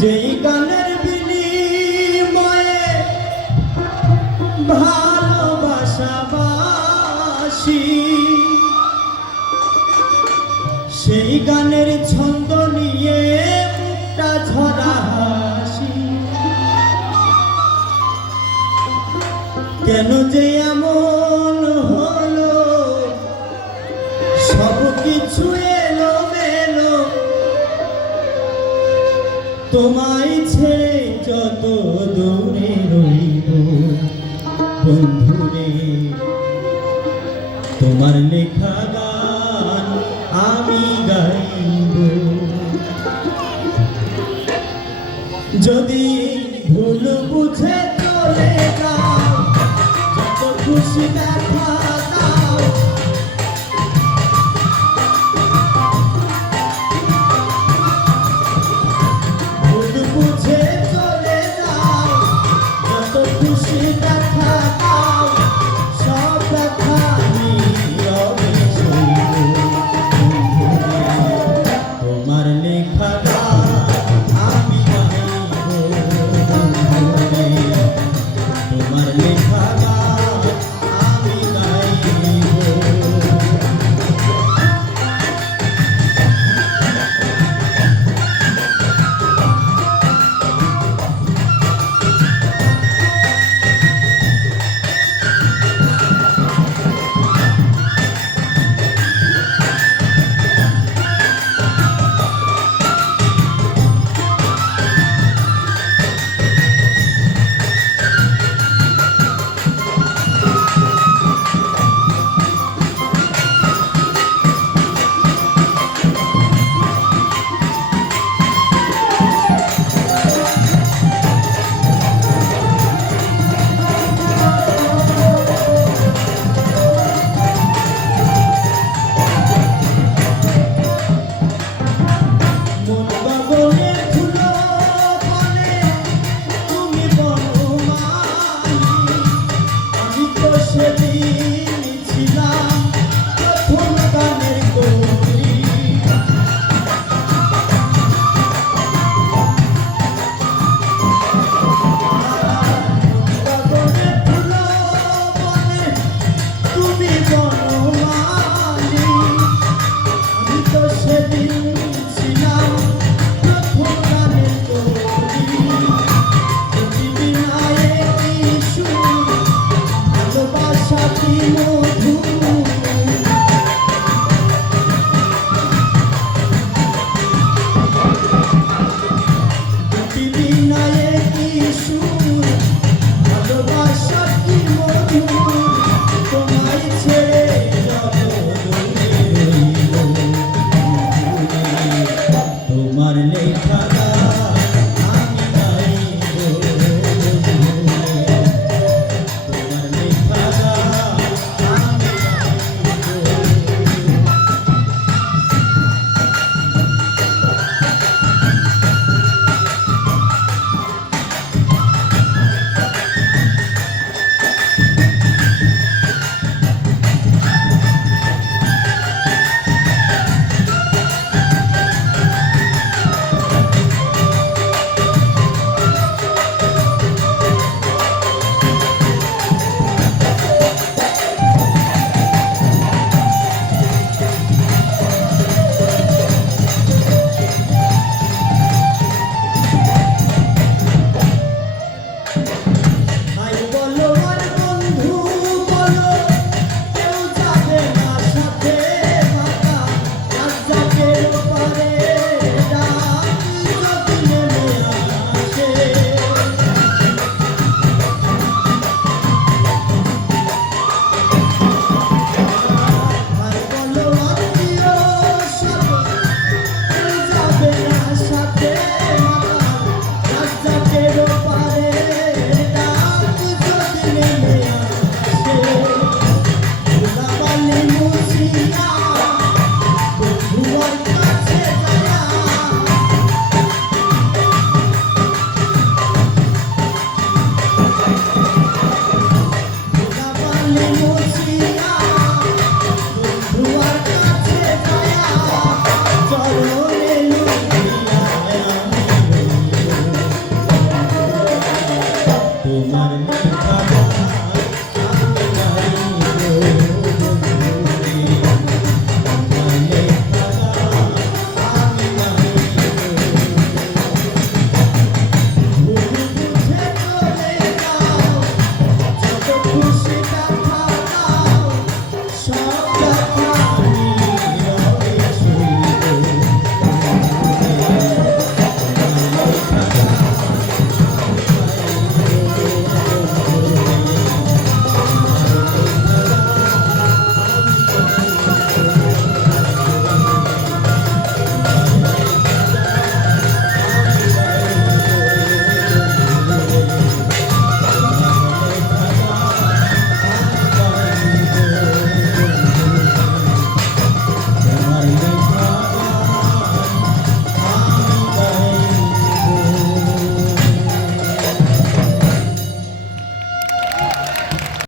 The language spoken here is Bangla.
যেই গানের বিনিময়ে ভালোবাসাবাসি সেই গানের ছন্দ নিয়ে মুখটা ঝরা হাসি। কেন যে এমন তোমায় ছেড়ে যত দূরে রইব। বন্ধুরে, তোমার লেখা গান আমি গাইব। যদি ভুল বুঝে চলে যাও, যত খুশি দেখা Senhor.